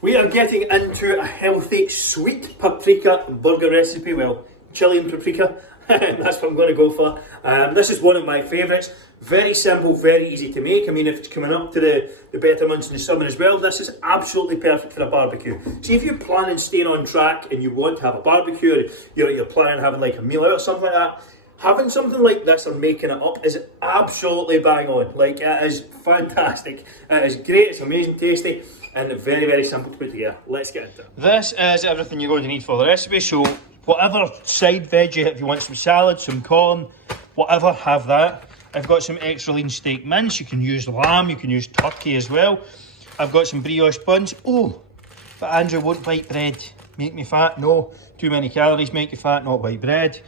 We are getting into a healthy sweet paprika burger recipe. Well, chilli and paprika, that's what I'm going to go for. This is one of my favourites. Very simple, very easy to make. I mean, if it's coming up to the better months in the summer as well, this is absolutely perfect for a barbecue. See, if you're planning staying on track and you want to have a barbecue, or you're planning on having like a meal out or something like that, having something like this or making it up is absolutely bang on. Like, it is fantastic. It is great, it's amazing, tasty, and very, very simple to put together. Let's get into it. This is everything you're going to need for the recipe. So whatever side veggie, if you want some salad, some corn, whatever, have that. I've got some extra lean steak mince. You can use lamb, you can use turkey as well. I've got some brioche buns. Oh, but Andrew, won't white bread make me fat? No, too many calories make you fat, not white bread.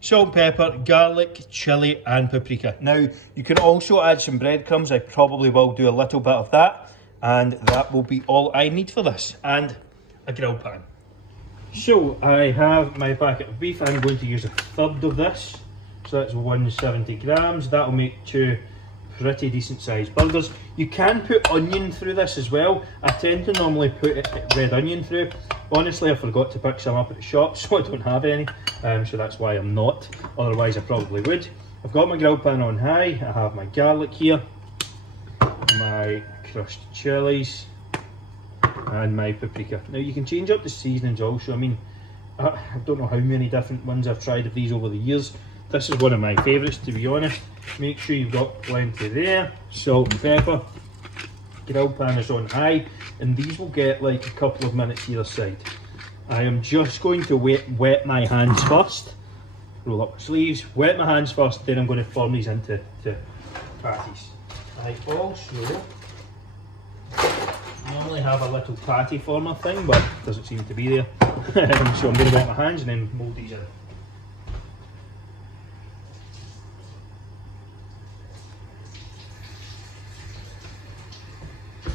Salt, pepper, garlic, chilli and paprika. Now, you can also add some breadcrumbs. I probably will do a little bit of that. And that will be all I need for this. And a grill pan. So, I have my packet of beef. I'm going to use a third of this. So that's 170 grams. That'll make two pretty decent sized burgers. You can put onion through this as well. I tend to normally put red onion through. Honestly, I forgot to pick some up at the shop, so I don't have any. So that's why I'm not. Otherwise, I probably would. I've got my grill pan on high. I have my garlic here, my crushed chilies, and my paprika. Now, you can change up the seasonings also. I mean, I don't know how many different ones I've tried of these over the years. This is one of my favourites, to be honest. Make sure you've got plenty there. Salt and pepper. Grill pan is on high, and these will get like a couple of minutes either side. I am just going to wet my hands first. Roll up my sleeves, wet my hands first, then I'm going to form these into patties. I also normally have a little patty former thing, but it doesn't seem to be there. So I'm going to wet my hands and then mould these in.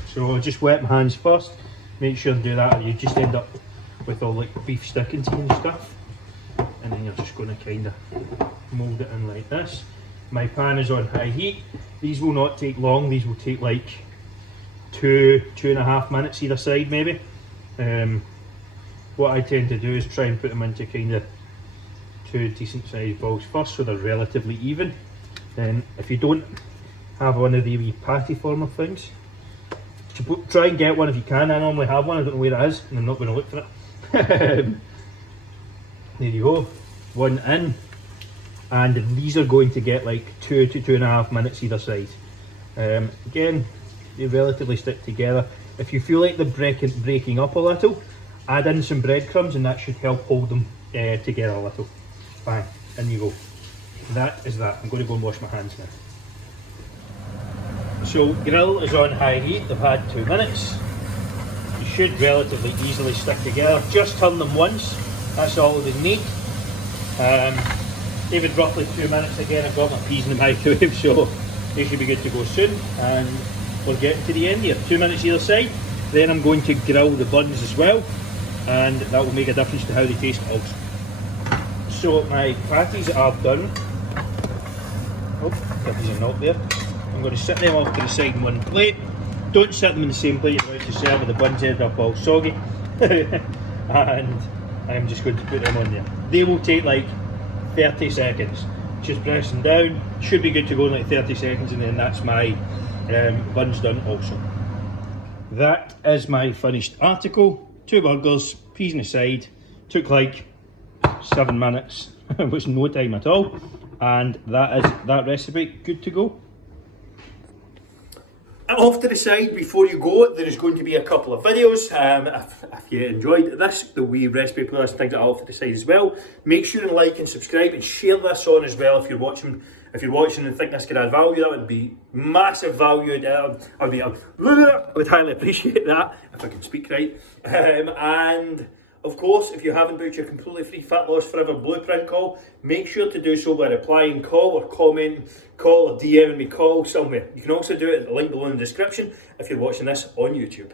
So just wet my hands first, make sure to do that, or you just end up with all like beef sticking to you and stuff. And then you're just going to kind of mould it in like this. My pan is on high heat. These will not take long, these will take like 2.5 minutes either side maybe. What I tend to do is try and put them into kind of two decent sized balls first so they're relatively even. Then if you don't have one of the wee patty former things, try and get one if you can. I normally have one, I don't know where it is, and I'm not going to look for it. There you go, one in, and these are going to get like 2 to 2.5 minutes either side. Again, they relatively stick together. If you feel like they're breaking up a little, add in some breadcrumbs and that should help hold them together a little. Bang, in you go. That is that. I'm going to go and wash my hands now. So grill is on high heat, they've had 2 minutes. You should relatively easily stick together. Just turn them once, that's all they need. David, roughly 2 minutes again. I've got my peas in the microwave, so they should be good to go soon. And we're getting to the end here. 2 minutes either side. Then I'm going to grill the buns as well, and that will make a difference to how they taste also. So my patties are done. Oh, patties are not there. I'm going to set them off to the side in one plate. Don't set them in the same plate you're about to serve, or the buns end up all soggy. And I'm just going to put them on there. They will take like 30 seconds. Just press them down. Should be good to go in like 30 seconds, and then that's my buns done also. That is my finished article. 2 burgers, peas on the side. Took like 7 minutes. It was no time at all. And that is that recipe good to go. Off to the side, before you go, there is going to be a couple of videos. If you enjoyed this, the wee recipe playlist and things like that off to the side as well. Make sure and like and subscribe and share this on as well if you're watching. If you're watching and think this could add value, that would be massive value. I would highly appreciate that if I can speak right. And of course, if you haven't booked your completely free Fat Loss Forever Blueprint call, make sure to do so by replying call or comment, call or DMing me call somewhere. You can also do it at the link below in the description if you're watching this on YouTube.